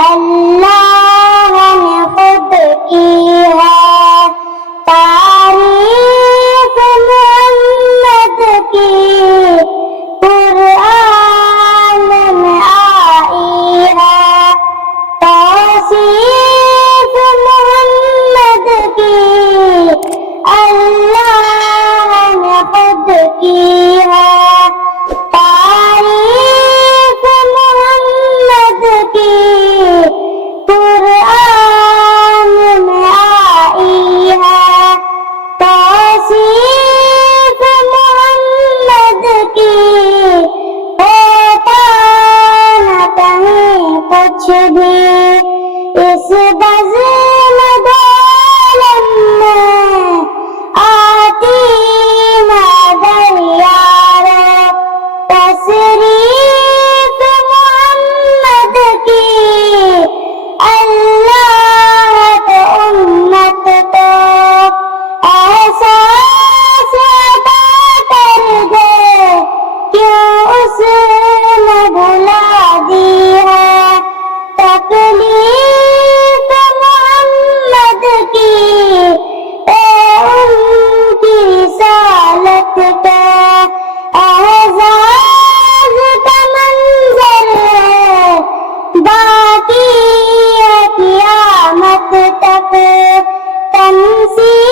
اللہ نے خود کی ہے تعریف محمد کی، قرآن میں آئی ہے توصیف محمد کی، اللہ نے خود کی ہے تعریف محمد کی، قرآن میں آئی ہے توصیف محمد کی، ہوتا نہ کہیں کچھ بھی اس بزم دولت میں، آتی مدر یارو تصریف محمد کی، اللہ تو امت کو احساس عطا کر دے، کیوں اس نے بھلا دی ہے تکلیف محمد کی، اے ان کی رسالت کے اعزاز کا منظر ہے، باقی ہے قیامت تک تنصیب